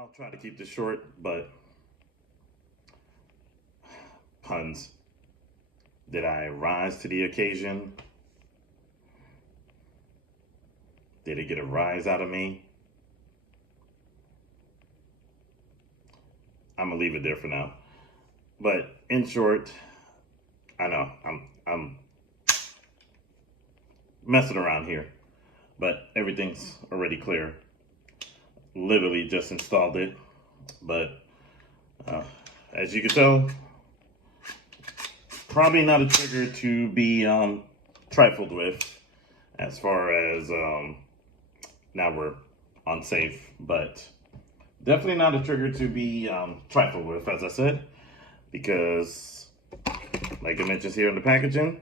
I'll try to keep this short, but puns. Did I rise to the occasion? Did it get a rise out of me? I'm gonna leave it there for now. But in short, I know I'm messing around here, but everything's already clear. Literally just installed it, but as you can tell, probably not a trigger to be trifled with as far as now we're unsafe, but definitely not a trigger to be trifled with, as I said, because like it mentions here in the packaging,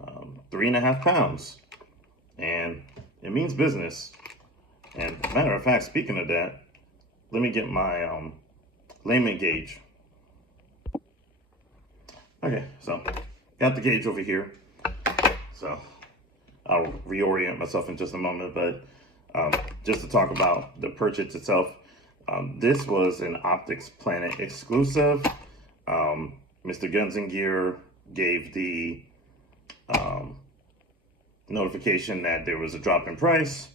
3.5 pounds, and it means business. And matter of fact, speaking of that, let me get my layman gauge. Okay, so got the gauge over here. So I'll reorient myself in just a moment, but just to talk about the purchase itself, this was an OpticsPlanet exclusive. Mr. Guns and Gear gave the notification that there was a drop in price.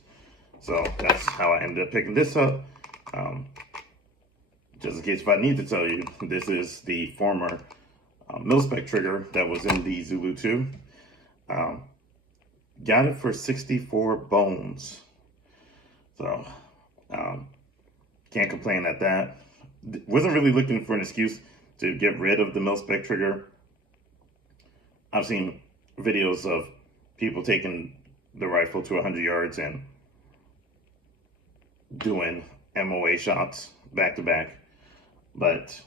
So that's how I ended up picking this up. Just in case if I need to tell you, this is the former mil-spec trigger that was in the Zulu 2. Got it for 64 bones. So can't complain at that. Wasn't really looking for an excuse to get rid of the mil-spec trigger. I've seen videos of people taking the rifle to 100 yards and doing MOA shots back to back, but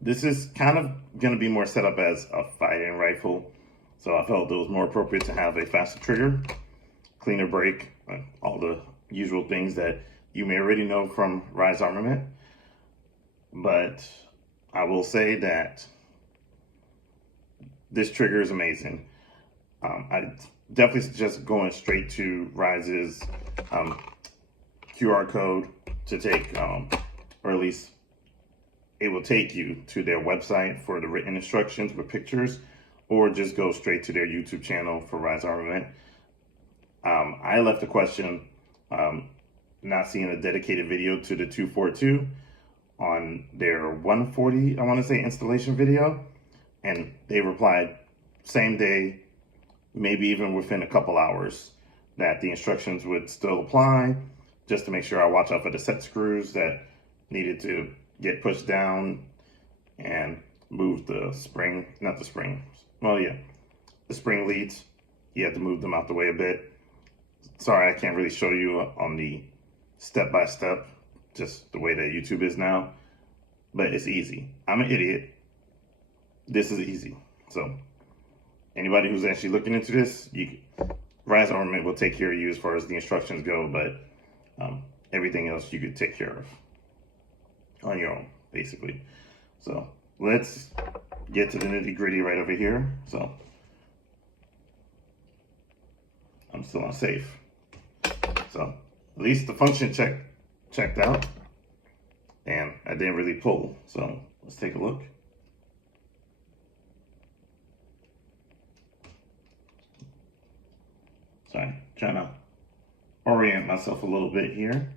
this is kind of going to be more set up as a fighting rifle, so I felt it was more appropriate to have a faster trigger, cleaner break, all the usual things that you may already know from Rise Armament. But I will say that this trigger is amazing. I definitely suggest going straight to Rise's QR code to take, or at least it will take you to their website for the written instructions with pictures, or just go straight to their YouTube channel for Rise Armament. I left a question, not seeing a dedicated video to the 242 on their 140, I want to say, installation video, and they replied same day, maybe even within a couple hours, that the instructions would still apply, just to make sure I watch out for the set screws that needed to get pushed down and move the spring, not the spring, well, yeah, the spring leads. You have to move them out the way a bit. Sorry, I can't really show you on the step-by-step, just the way that YouTube is now, but it's easy. I'm an idiot. This is easy. So anybody who's actually looking into this, Rise Armament will take care of you as far as the instructions go, but everything else you could take care of on your own, basically. So let's get to the nitty-gritty right over here. So I'm still on safe. So at least the function checked out, and I didn't really pull. So let's take a look. Sorry, trying to orient myself a little bit here.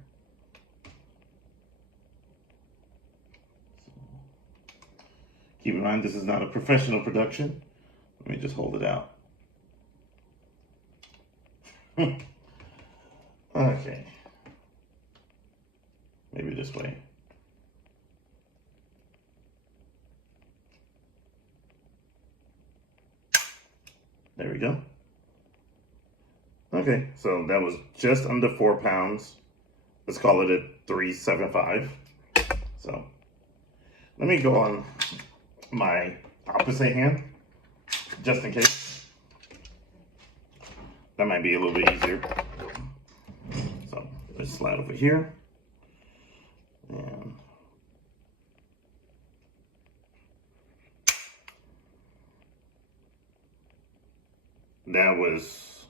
Keep in mind, this is not a professional production. Let me just hold it out. Okay. Maybe this way. There we go. Okay, so that was just under 4 pounds. Let's call it a 375. So let me go on my opposite hand, just in case. That might be a little bit easier. So let's slide over here. And that was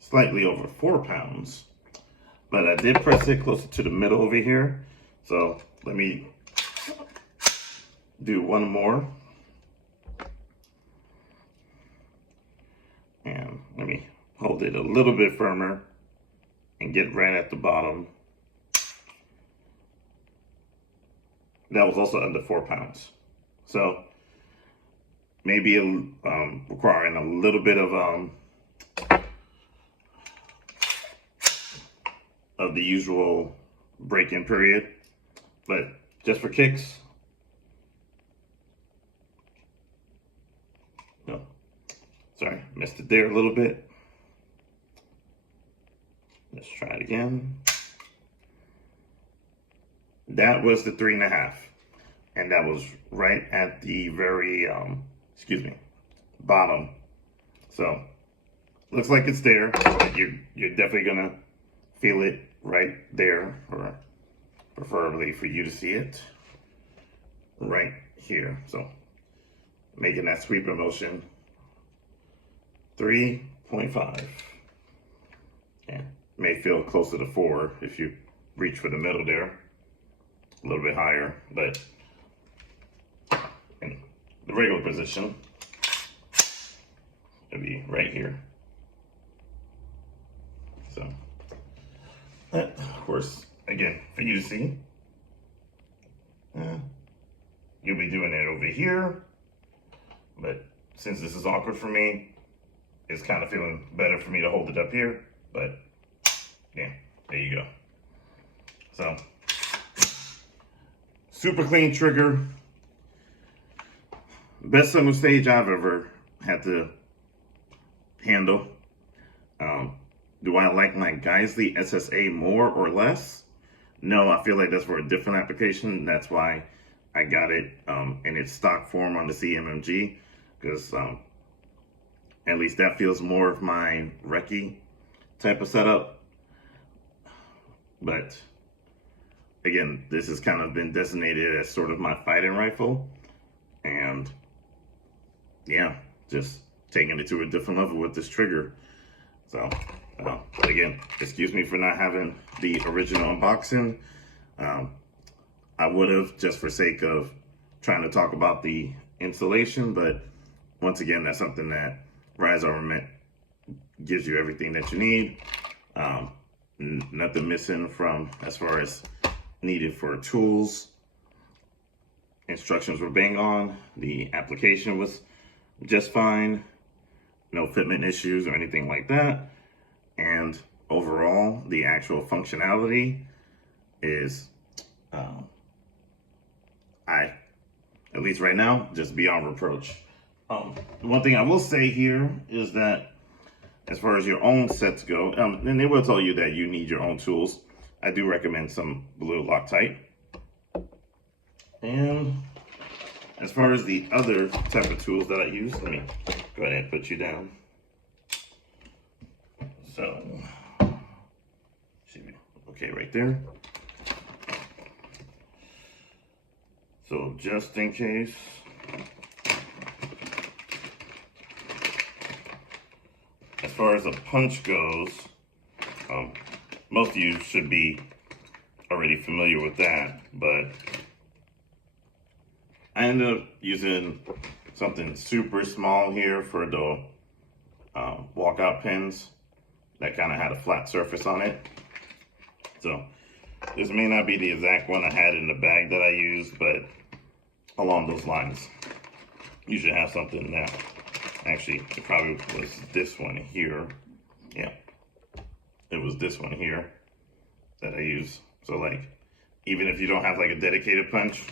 slightly over 4 pounds. but I did press it closer to the middle over here. So let me do one more. And let me hold it a little bit firmer and get right at the bottom. That was also under 4 pounds. So maybe requiring a little bit of the usual break-in period, but just for kicks. No, sorry, missed it there a little bit. Let's try it again. That was the 3.5, and that was right at the very bottom. So looks like it's there, but you're definitely gonna feel it right there, or preferably for you to see it right here. So making that sweeper motion. 3.5. Yeah, may feel closer to 4 if you reach for the middle there. A little bit higher, but in the regular position, it'll be right here. So, of course, again, for you to see, you'll be doing it over here, but since this is awkward for me, it's kind of feeling better for me to hold it up here, but yeah, there you go. So, super clean trigger. Best summer stage I've ever had to handle. Do I like my Geisley SSA more or less? No, I feel like that's for a different application. That's why I got it in its stock form on the CMMG, because at least that feels more of my recce type of setup. But again, this has kind of been designated as sort of my fighting rifle, and yeah, just taking it to a different level with this trigger. So again, excuse me for not having the original unboxing. I would have, just for sake of trying to talk about the installation, but once again, that's something that Rise Armament gives you everything that you need. Nothing missing from as far as needed for tools. Instructions were bang on. The application was just fine. No fitment issues or anything like that. And overall, the actual functionality is, at least right now, just beyond reproach. One thing I will say here is that as far as your own sets go, and they will tell you that you need your own tools. I do recommend some blue Loctite. And as far as the other type of tools that I use, let me go ahead and put you down. So, should be okay right there. So just in case, as far as a punch goes, most of you should be already familiar with that, but I ended up using something super small here for the walkout pins that kind of had a flat surface on it. So this may not be the exact one I had in the bag that I used, but along those lines, you should have something that, actually, it probably was this one here. Yeah, it was this one here that I use. So like, even if you don't have like a dedicated punch,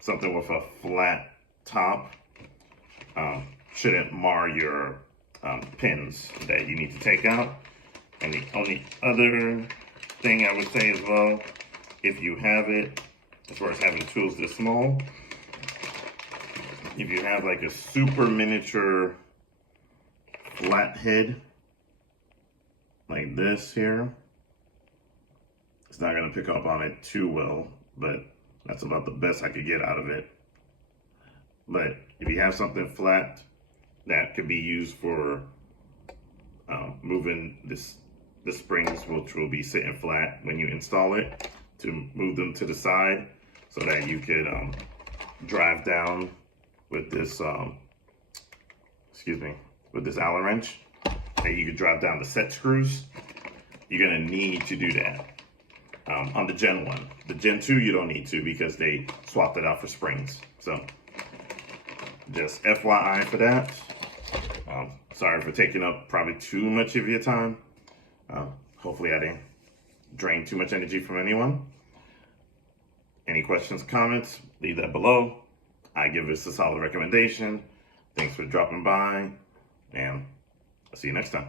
something with a flat top shouldn't mar your pins that you need to take out. And the only other thing I would say as well, if you have it, as far as having tools this small, if you have like a super miniature flat head like this here, it's not going to pick up on it too well, but that's about the best I could get out of it. But if you have something flat that could be used for moving this the springs, which will be sitting flat when you install it, to move them to the side so that you could drive down with this, with this Allen wrench. And you could drive down the set screws. You're gonna need to do that on the Gen 1. The Gen 2, you don't need to because they swapped it out for springs. So just FYI for that. Sorry for taking up probably too much of your time. Hopefully I didn't drain too much energy from anyone. Any questions, comments, leave that below. I give this a solid recommendation. Thanks for dropping by, and I'll see you next time.